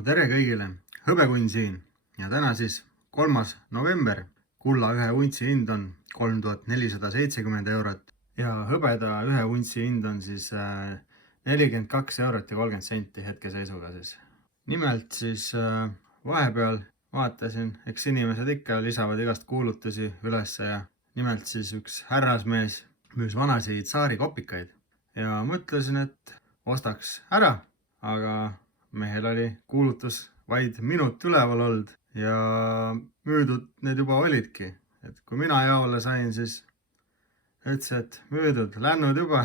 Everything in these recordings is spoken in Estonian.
No tere kõigile, Hõbekunn siin ja täna siis 3. november. Kulla ühe untsi hind on 3470 eurot ja hõbeda ühe untsi hind on siis 42 eurot ja 30 senti hetkeseisuga siis. Nimelt siis vahepeal vaatasin, eks inimesed ikka lisavad igast kuulutusi ülesse ja nimelt siis üks härrasmees müüs vanasid tsaari kopikaid ja mõtlesin, et ostaks ära, aga mehel oli kuulutus vaid minut üleval olnud ja müüdud need juba olidki. Et kui mina jaole sain, siis ütles, et müüdud, lännud juba.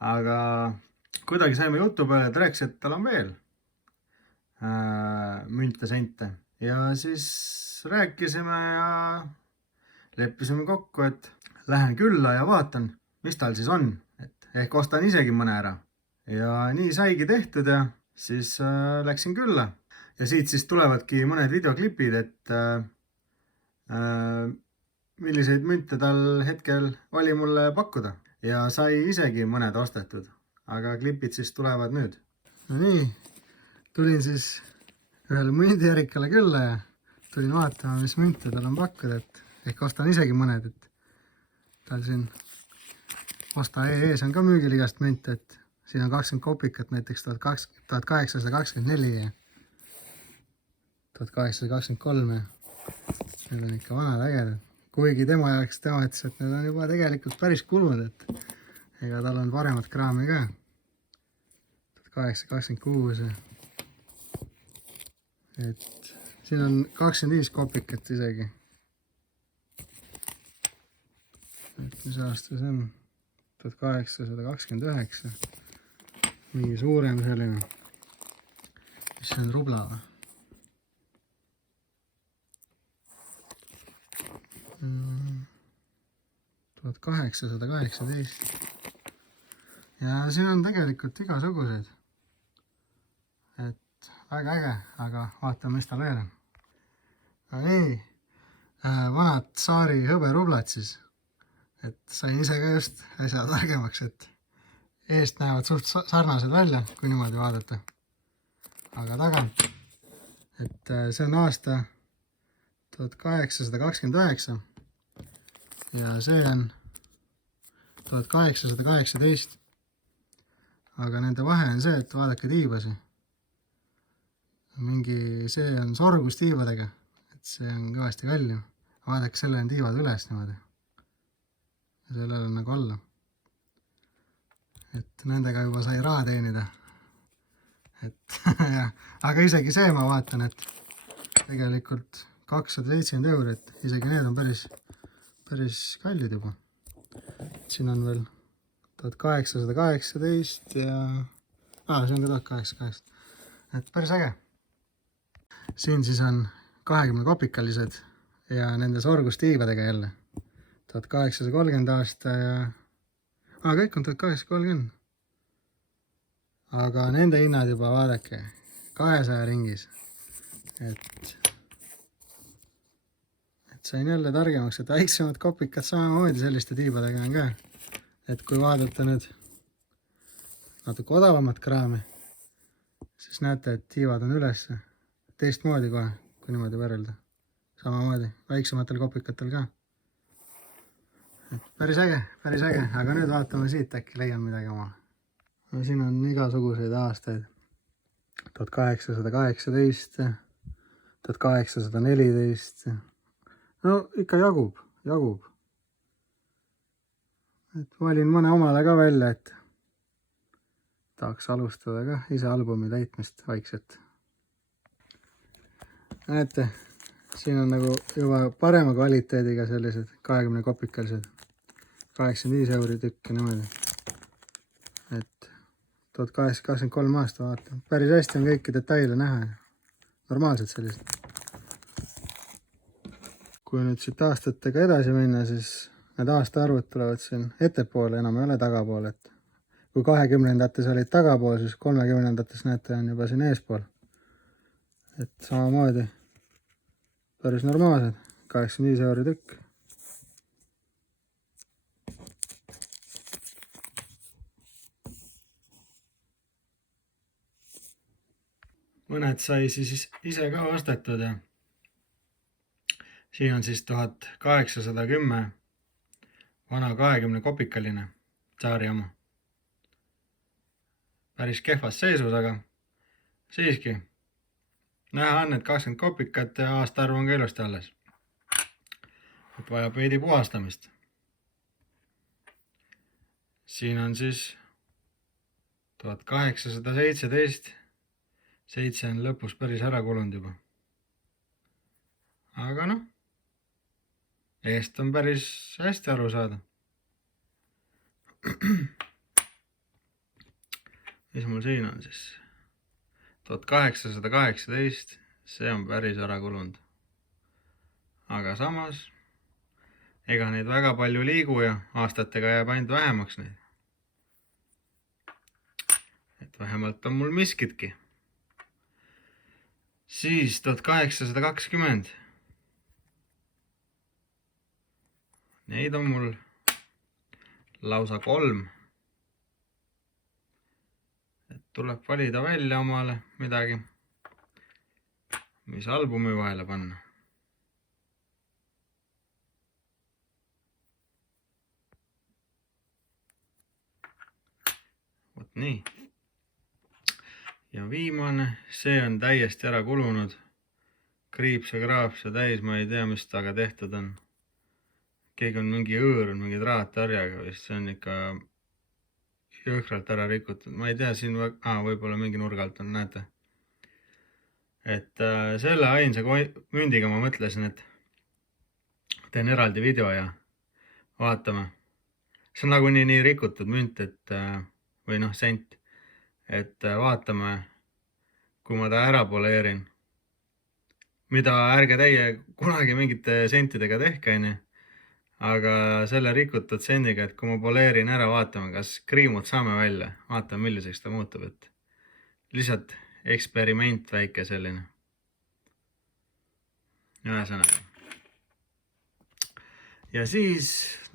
Aga kuidagi saime jutu peale, et rääkis, et tal on veel münte sente. Ja siis rääkisime ja leppisime kokku, et lähen külla ja vaatan, mis tal siis on. Et ehk ostan isegi mõne ära. Ja nii saigi tehtud ja siis läksin külla. Ja siit siis tulevadki mõned videoklipid, et milliseid münte tal hetkel oli mulle pakkuda. Ja sai isegi mõned ostetud, aga klipid siis tulevad nüüd. No nii, tulin siis ühele mündijärikale külla ja tulin vaatama, mis münte tal on pakkuda, et ehk ostan isegi mõned, et tal siin Osta EE-s on ka müügil igast münte, et siin on 20 kopikat, näiteks 1824 ja 1823 ja need on ikka vanad ägedad. Kuigi tema ütles, et need on juba tegelikult päris kulunud, et ega tal on paremat kraami ka. 1826 ja et siin on 25 kopikat isegi. Et mis aasta see on? 1829, mingi suurem selline, mis see on, rubla või? 1818 ja siin on tegelikult igasuguseid, et väga äge, aga vaatame, mis tal veel on. No nii, vanad tsaari hõberublad siis. Et sain ise ka just asja targemaks, et eest näevad suht sarnased välja, kui niimoodi vaadata. Aga tagant, et see on aasta 1829 ja see on 1818. Aga nende vahe on see, et vaadake tiibasi. See on sorgus tiibadega, et see on kõvasti kallim. Vaadake, selle on tiibad üles niimoodi. Ja sellel on nagu alla. Et nendega juba sai raha teenida. Et, ja, aga isegi see ma vaatan, et tegelikult 270 eurot, isegi need on päris kallid juba. Siin on veel 1818 ja see on ka 1818. Et päris äge. Siin siis on 20 kopikalised ja nende sorgustiibadega jälle. 1830 aasta ja kõik on 1830. Aga nende hinnad juba vaadake 200 ringis. Et sain jälle targemaks, et väiksemad kopikad samamoodi selliste tiibadega on ka. Et kui vaadata nüüd natuke odavamat kraami, siis näete, et tiivad on üles teistmoodi kohe, kui niimoodi võrrelda. Samamoodi, väiksematel kopikatel ka. Et päris äge, aga nüüd vaatame siit, äkki leian midagi oma. No, siin on igasuguseid aastaid. 1818, 1814. No ikka jagub. Et valin mõne omale ka välja, et tahaks alustada ka ise albumi täitmist vaikselt. Näete, siin on nagu juba parema kvaliteediga sellised 20 kopikalised. 85 euri tükki niimoodi. Et 1823 aasta vaata. Päris hästi on kõiki detaile näha. Normaalselt sellised. Kui nüüd siit aastatega edasi minna, siis need aastaarvud tulevad siin ettepoole, enam ei ole tagapool. Et kui 20-ndates olid tagapool, siis 30-ndates näete on juba siin eespool. Et samamoodi päris normaalsed. 85 euri tükk. mõned sai siis ise ka ostetud ja siin on siis 1810 vana 20 kopikaline Tsaari oma. Päris kehvas seisus, aga siiski näha on, et 20 kopikat ja aastaarv on ka ilusti alles. Et vajab veidi puhastamist. Siin on siis 1817. 7 on lõpus päris ära kulunud juba. Aga noh, eest on päris hästi aru saada. Mis mul siin on siis? 1818, see on päris ära kulunud. Aga samas, ega neid väga palju liigu ja aastatega jääb ainult vähemaks neid. Et vähemalt on mul miskitki. Siis 1820. Neid on mul lausa 3. Et tuleb valida välja omale midagi, mis albumi vahele panna. Vot nii. Ja viimane, see on täiesti ära kulunud. Kriips ja kraaps ja täis, ma ei tea, mis taga tehtud on. Keegi on mingi õõrun, mingi traatharjaga vist, see on ikka jõhkralt ära rikutud. Ma ei tea, siin võib-olla mingi nurgalt on, näete. Et selle ainsa mündiga ma mõtlesin, et teen eraldi video ja vaatame. See on nagunii nii rikutud münt, et, või noh, sent. Et vaatame, kui ma ta ära poleerin. Mida ärge teie kunagi mingite sentidega tehke, on ju. Aga selle rikutud sendiga, et kui ma poleerin ära, vaatame, kas kriimud saame välja. Vaatame, milliseks ta muutub. Et lihtsalt eksperiment väike selline. Ühesõnaga. Ja siis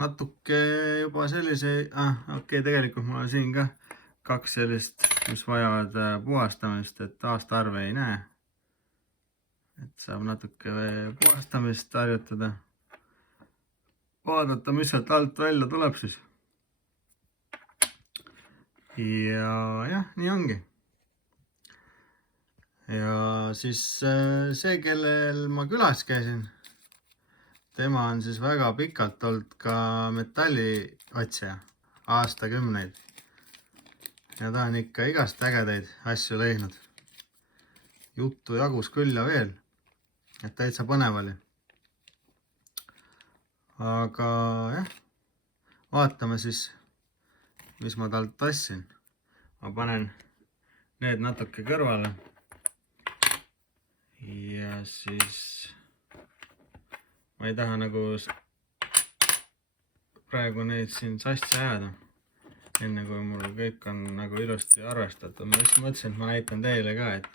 natuke juba sellise, tegelikult mul on siin ka 2 sellist, mis vajavad puhastamist, et aastaarve ei näe. Et saab natuke puhastamist harjutada. Vaadata, mis sealt alt välja tuleb siis. Ja jah, nii ongi. Ja siis see, kellel ma külas käisin, tema on siis väga pikalt olnud ka metalliotsija, aastakümneid. Ja ta on ikka igast ägedaid asju leidnud. Juttu jagus küll ja veel, et täitsa põnev oli. Aga jah, vaatame siis, mis ma talt tassin. Ma panen need natuke kõrvale. Ja siis ma ei taha nagu praegu neid siin sassi ajada. Enne kui mul kõik on nagu ilusti arvestatud. Ma just mõtlesin, et ma näitan teile ka, et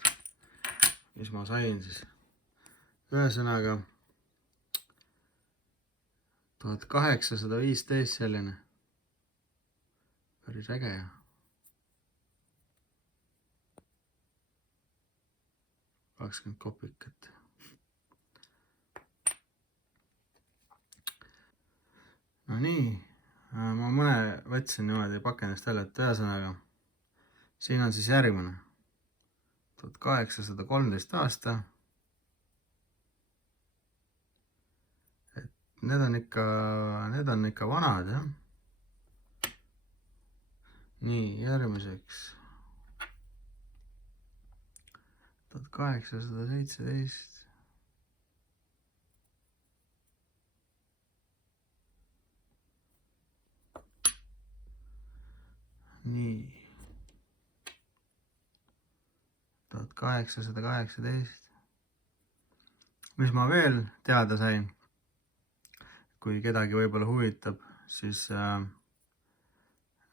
mis ma sain siis. Ühesõnaga 1815 selline. Päris äge ja. 20 kopikat. No nii, ma mõne võtsin niimoodi pakendist välja, et ühesõnaga siin on siis järgmine 1813 aasta. Et need on ikka vanad, jah. Nii, järgmiseks 1817. Nii. 1818. Mis ma veel teada sain, kui kedagi võib-olla huvitab, siis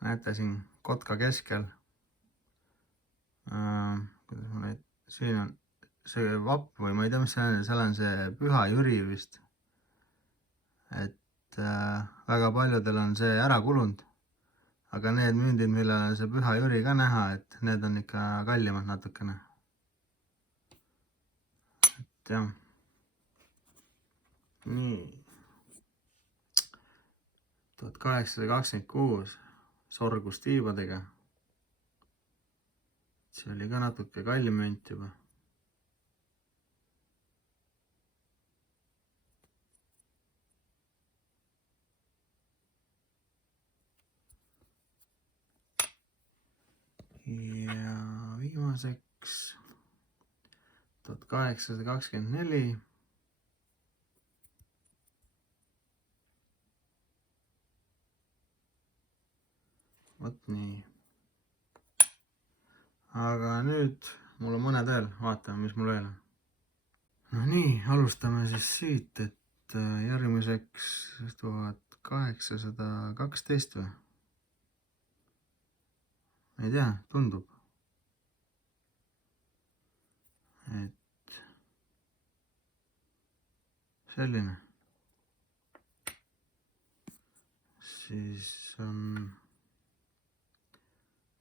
näete siin kotka keskel. Siin on see vapp või ma ei tea, mis see on, seal on see Püha Jüri vist. Et väga paljudel on see ära kulunud. Aga need mündid, millel on see Püha Jüri ka näha, et need on ikka kallimad natukene. jah. Nii. 1826 sorgus tiibadega. See oli ka natuke kallim münt juba. Ja viimaseks 1824. Vot nii. Aga nüüd mul on mõned veel, vaatame, mis mul veel on. No nii, alustame siis siit, et järgmiseks 1812 või? Ei tea, tundub. Et selline. Siis on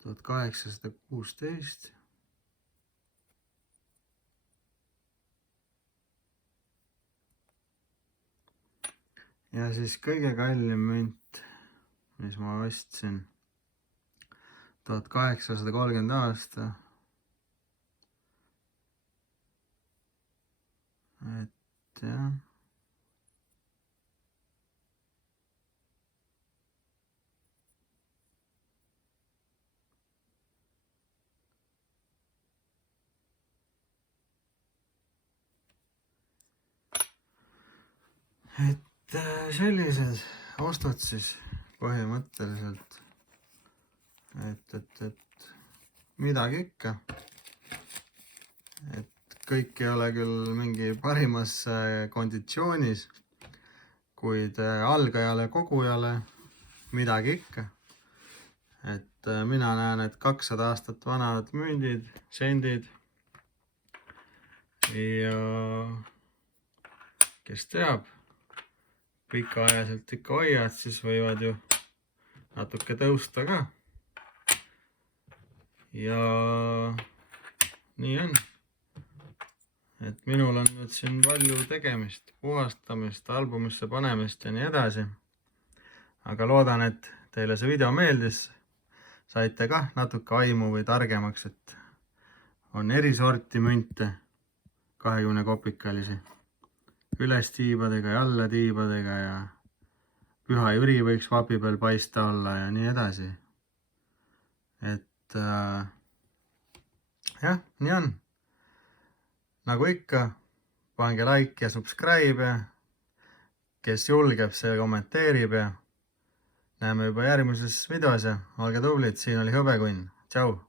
1816. Ja siis kõige kallim münt, mis ma ostsin 1830 aasta. Et jah. Et sellised ostud siis põhimõtteliselt. Et midagi ikka. Et kõik ei ole küll mingi parimas konditsioonis, kuid algajale, kogujale midagi ikka. Et mina näen, et 200 aastat vanad mündid, sendid ja kes teab, pikaajaliselt ikka hoiad, siis võivad ju natuke tõusta ka. Ja nii on. Et minul on nüüd siin palju tegemist, puhastamist, albumisse panemist ja nii edasi. Aga loodan, et teile see video meeldis. Saite kah natuke aimu või targemaks, et on eri sorti münte, 20 kopikalisi. Üles tiibadega ja alla tiibadega ja Püha Jüri võiks vapi peal paista olla ja nii edasi. Et jah, nii on. Nagu ikka, pange like ja subscribe ja kes julgeb, see kommenteerib ja näeme juba järgmises videos ja olge tublid, siin oli Hõbekunn. Tšau!